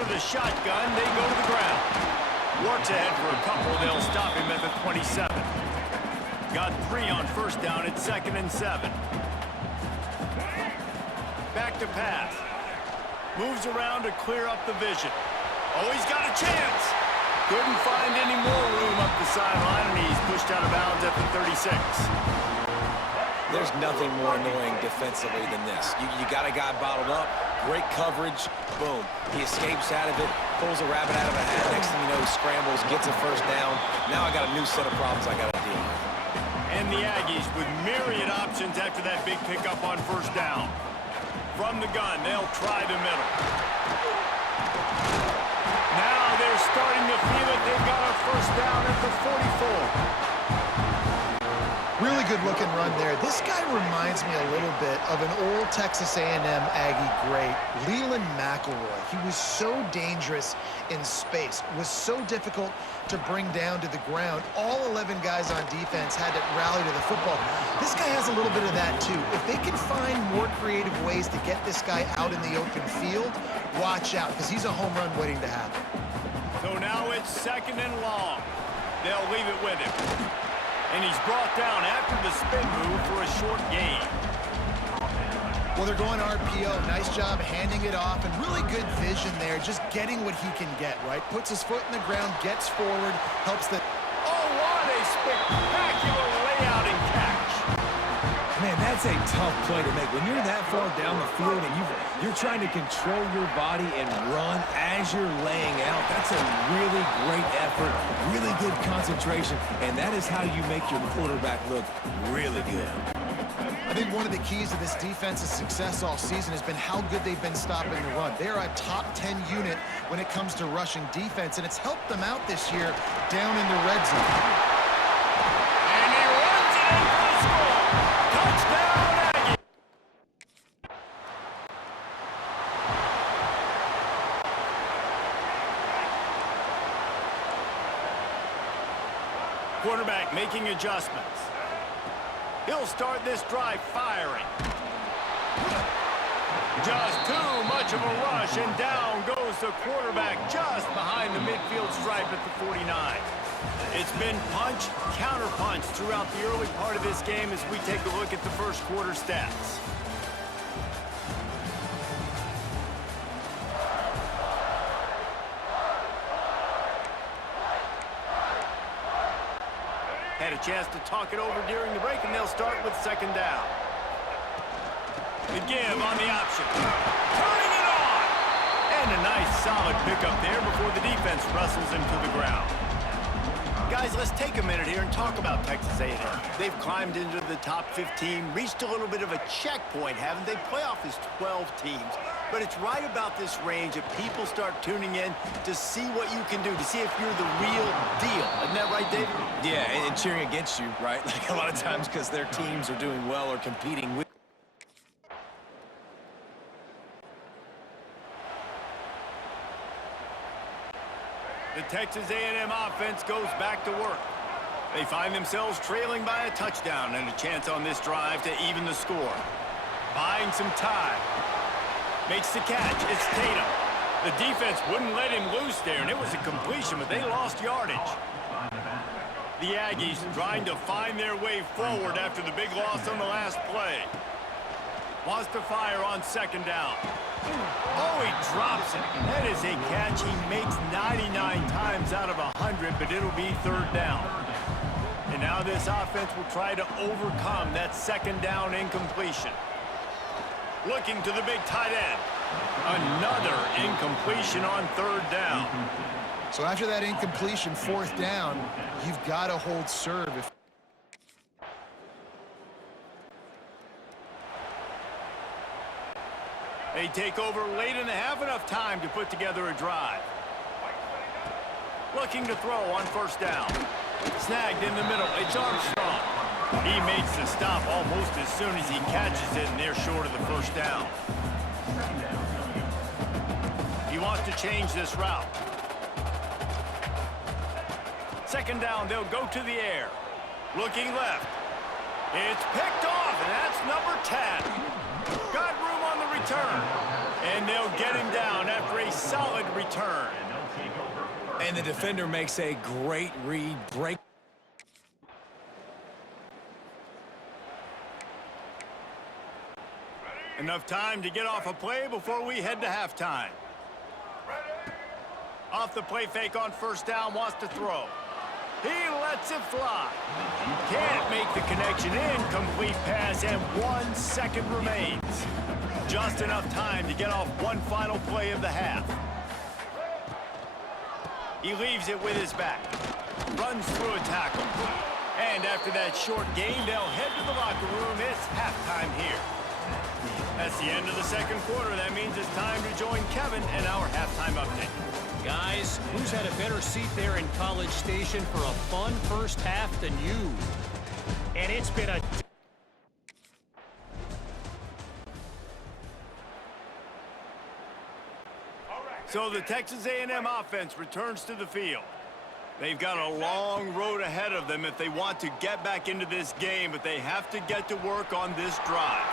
out of the shotgun. They go to the ground. Works ahead for a couple. They'll stop him at the 27. Got 3 on first down. It's 2nd and 7. Back to pass. Moves around to clear up the vision. Oh, he's got a chance. Couldn't find any more room up the sideline, and he's pushed out of bounds at the 36. There's nothing more annoying defensively than this. You got a guy bottled up, great coverage, boom. He escapes out of it, pulls a rabbit out of a hat. Next thing you know, he scrambles, gets a first down. Now I got a new set of problems I got to deal with. And the Aggies with myriad options after that big pickup on first down. From the gun, they'll try the middle. Now they're starting to feel it. They've got a first down at the 44. Really good looking run there. This guy reminds me a little bit of an old Texas A&M Aggie great, Leland McElroy. He was so dangerous in space, was so difficult to bring down to the ground. All 11 guys on defense had to rally to the football. This guy has a little bit of that too. If they can find more creative ways to get this guy out in the open field, watch out, because he's a home run waiting to happen. So now it's 2nd and long. They'll leave it with him. And he's brought down after the spin move for a short gain. Well, they're going RPO. Nice job handing it off, and really good vision there, just getting what he can get, right? Puts his foot in the ground, gets forward, helps the... Oh, what a spectacular layout and catch. Man, that's a tough play to make. When you're that far down the field and you're trying to control your body and run as you're laying out, that's a really great effort, really good concentration, and that is how you make your quarterback look really good. I think one of the keys to this defense's success all season has been how good they've been stopping the run. They're a top 10 unit when it comes to rushing defense, and it's helped them out this year down in the red zone. And he runs it in for the score. Touchdown, Aggie. Quarterback making adjustments. He'll start this drive firing. Just too much of a rush, and down goes the quarterback just behind the midfield stripe at the 49. It's been punch, counter-punch throughout the early part of this game as we take a look at the first quarter stats. Had a chance to talk it over during the break, and they'll start with 2nd down. The give on the option. Turning it on! And a nice solid pickup there before the defense wrestles him to the ground. Guys, let's take a minute here and talk about Texas A&M. They've climbed into the top 15, reached a little bit of a checkpoint, haven't they? Playoff is 12 teams. But it's right about this range that people start tuning in to see what you can do, to see if you're the real deal. Isn't that right, David? Yeah, and cheering against you, right? Like a lot of times because their teams are doing well or competing with. The Texas A&M offense goes back to work. They find themselves trailing by a touchdown and a chance on this drive to even the score. Buying some time. Makes the catch. It's Tatum. The defense wouldn't let him loose there, and it was a completion, but they lost yardage. The Aggies trying to find their way forward after the big loss on the last play. Wants to fire on 2nd down. Oh, he drops it. That is a catch he makes 99 times out of 100, but it'll be 3rd down. And now this offense will try to overcome that 2nd down incompletion. Looking to the big tight end. Another incompletion on 3rd down. So after that incompletion, 4th down, you've got to hold serve. They take over late and have enough time to put together a drive. Looking to throw on 1st down. Snagged in the middle. It's Armstrong. He makes the stop almost as soon as he catches it, and they're short of the 1st down. He wants to change this route. 2nd down, they'll go to the air. Looking left. It's picked off, and that's number 10. Got room on the return. And they'll get him down after a solid return. And the defender makes a great read, break. Enough time to get off a play before we head to halftime. Off the play fake on first down, wants to throw. He lets it fly. Can't make the connection. Incomplete pass, and 1 second remains. Just enough time to get off one final play of the half. He leaves it with his back. Runs through a tackle. And after that short gain, they'll head to the locker room. It's halftime here. That's the end of the second quarter. That means it's time to join Kevin and our halftime update. Guys, who's had a better seat there in College Station for a fun first half than you? And it's been a... So the Texas A&M offense returns to the field. They've got a long road ahead of them if they want to get back into this game, but they have to get to work on this drive.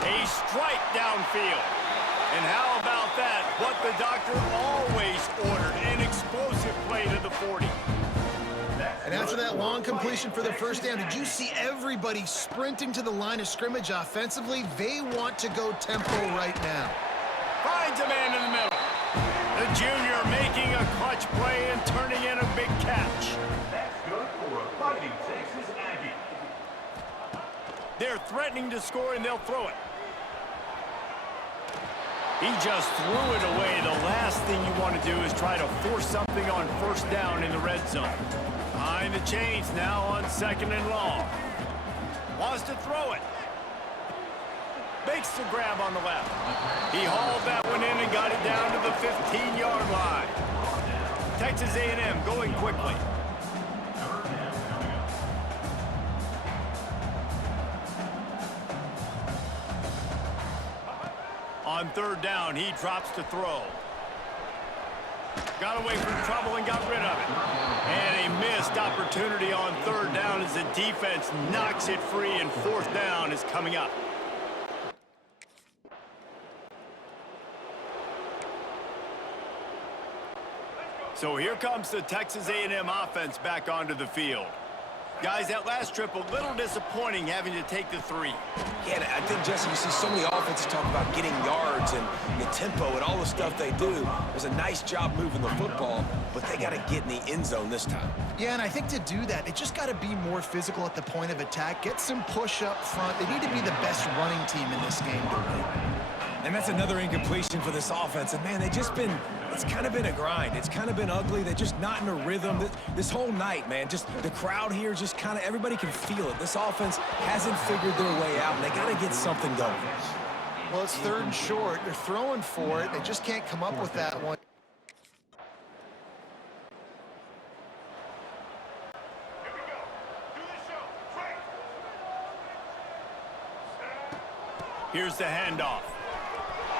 A strike downfield. And how about that? What the doctor always ordered, an explosive play to the 40. And after that long completion for the first down, did you see everybody sprinting to the line of scrimmage offensively? They want to go tempo right now. Finds a man in the middle. The junior making a clutch play and turning in a big catch. That's good for a fighting Texas Aggie. They're threatening to score, and they'll throw it. He just threw it away. The last thing you want to do is try to force something on first down in the red zone. Behind the chains now on second and long. Wants to throw it. Makes the grab on the left. He hauled that one in and got it down to the 15-yard line. Texas A&M going quickly. On third down, he drops to throw. Got away from trouble and got rid of it. And a missed opportunity on third down as the defense knocks it free, and fourth down is coming up. So here comes the Texas A&M offense back onto the field. Guys, that last trip, a little disappointing having to take the 3. Yeah, I think, Jesse, you see so many offenses talk about getting yards and the tempo and all the stuff they do. It was a nice job moving the football, but they got to get in the end zone this time. Yeah, and I think to do that, they just got to be more physical at the point of attack, get some push up front. They need to be the best running team in this game to win. And that's another incompletion for this offense. And, man, it's kind of been a grind. It's kind of been ugly. They're just not in a rhythm. This whole night, man, just the crowd here, just kind of everybody can feel it. This offense hasn't figured their way out, and they got to get something going. Well, it's third and short. They're throwing for it. They just can't come up with that one. Here's the handoff.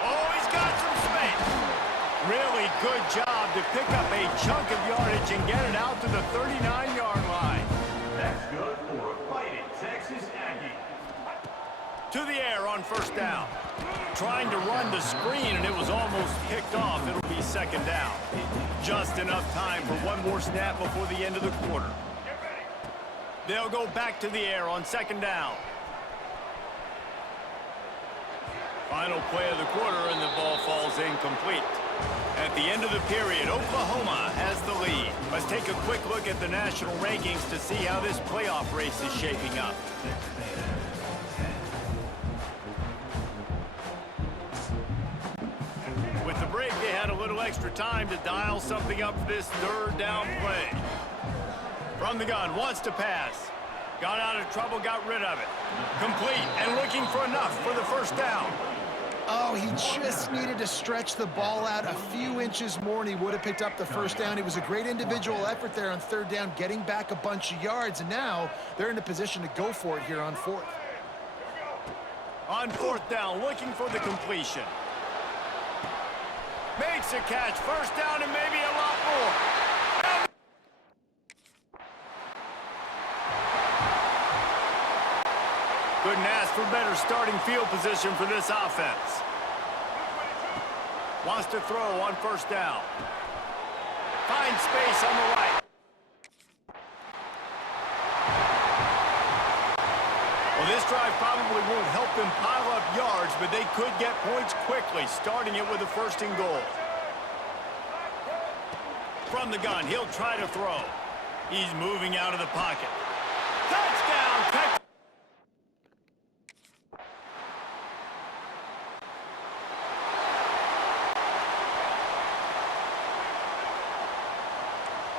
Oh, he's got some space. Really good job to pick up a chunk of yardage and get it out to the 39-yard line. That's good for a fighting Texas Aggie. To the air on first down. Trying to run the screen, and it was almost picked off. It'll be second down. Just enough time for one more snap before the end of the quarter. They'll go back to the air on second down. Final play of the quarter, and the ball falls incomplete. At the end of the period, Oklahoma has the lead. Let's take a quick look at the national rankings to see how this playoff race is shaping up. With the break, they had a little extra time to dial something up for this third down play. From the gun, wants to pass. Got out of trouble, got rid of it. Complete, and looking for enough for the first down. Oh, he just needed to stretch the ball out a few inches more, and he would have picked up the first down. It was a great individual effort there on third down, getting back a bunch of yards, and now they're in a position to go for it here on fourth. On fourth down, looking for the completion. Makes a catch, first down, and maybe a lot more. Couldn't ask for better starting field position for this offense. Wants to throw on first down. Finds space on the right. Well, this drive probably won't help them pile up yards, but they could get points quickly, starting it with a 1st and goal. From the gun, he'll try to throw. He's moving out of the pocket. Touchdown, Texas!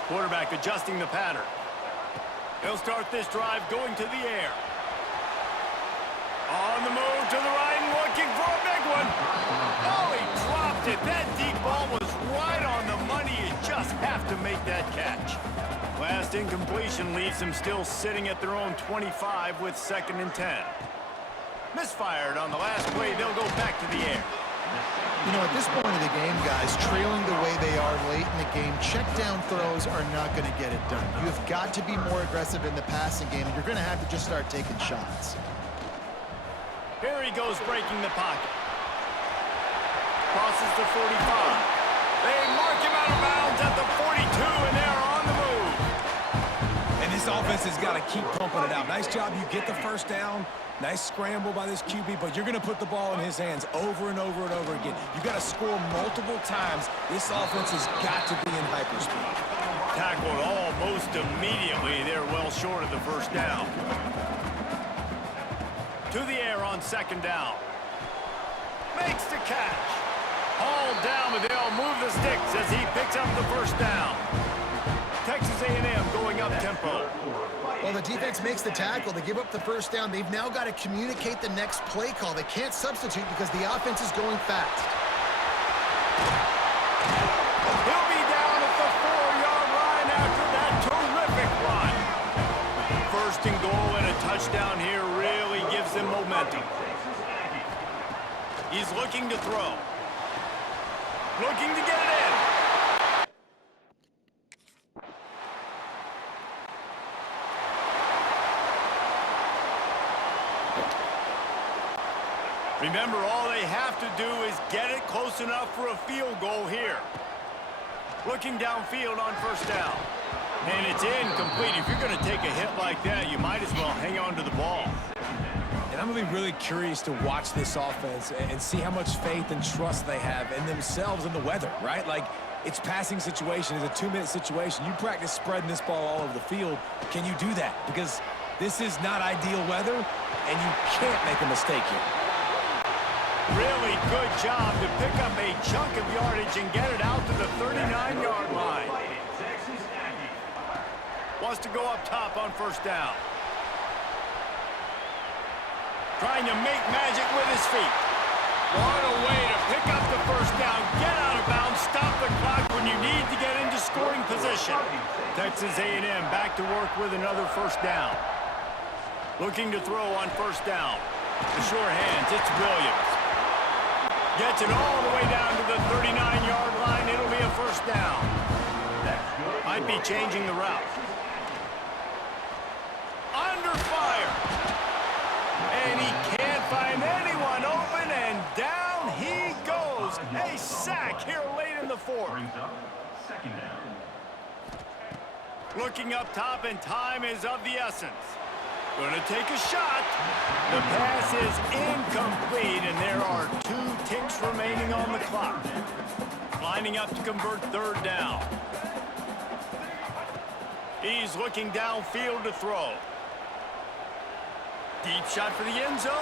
Quarterback adjusting the pattern. He'll start this drive going to the air. On the move to the right and looking for a big one. Oh, he dropped it. That deep ball was right on the money. You just have to make that catch. Last incompletion leaves them still sitting at their own 25 with 2nd and 10. Misfired on the last play. They'll go back to the air. You know, at this point of the game, guys, trailing the way they are late in the game, check down throws are not going to get it done. You have got to be more aggressive in the passing game. You're going to have to just start taking shots. Here he goes breaking the pocket. Crosses the 45. They mark him out of bounds at the 42, and they're on the move. And this offense has got to keep pumping it out. Nice job. You get the 1st down. Nice scramble by this QB, but you're going to put the ball in his hands over and over and over again. You got to score multiple times. This offense has got to be in hyperspeed. Tackled almost immediately. They're well short of the 1st down. To the air on 2nd down. Makes the catch. Hauled down, but they'll move the sticks as he picks up the 1st down. Texas A&M going up tempo. Well, the defense makes the tackle. They give up the 1st down. They've now got to communicate the next play call. They can't substitute because the offense is going fast. He'll be down at the 4-yard line after that terrific run. 1st and goal and a touchdown here really gives them momentum. He's looking to throw. Looking to get it in. Remember, all they have to do is get it close enough for a field goal here. Looking downfield on 1st down. And it's incomplete. If you're going to take a hit like that, you might as well hang on to the ball. And I'm going to be really curious to watch this offense and see how much faith and trust they have in themselves and the weather, right? Like, it's passing situation. It's a 2-minute situation. You practice spreading this ball all over the field. Can you do that? Because this is not ideal weather, and you can't make a mistake here. Really good job to pick up a chunk of yardage and get it out to the 39-yard line. Wants to go up top on 1st down. Trying to make magic with his feet. What a way to pick up the 1st down, get out of bounds, stop the clock when you need to get into scoring position. Texas A&M back to work with another 1st down. Looking to throw on 1st down. The sure hands, it's Williams. Gets it all the way down to the 39-yard line. It'll be a 1st down. Might be changing the route. Under fire. And he can't find anyone open, and down he goes. A sack here late in the 4th. Looking up top, and time is of the essence. Gonna take a shot. The pass is incomplete, and there are 2 ticks remaining on the clock. Lining up to convert 3rd down. He's looking downfield to throw. Deep shot for the end zone.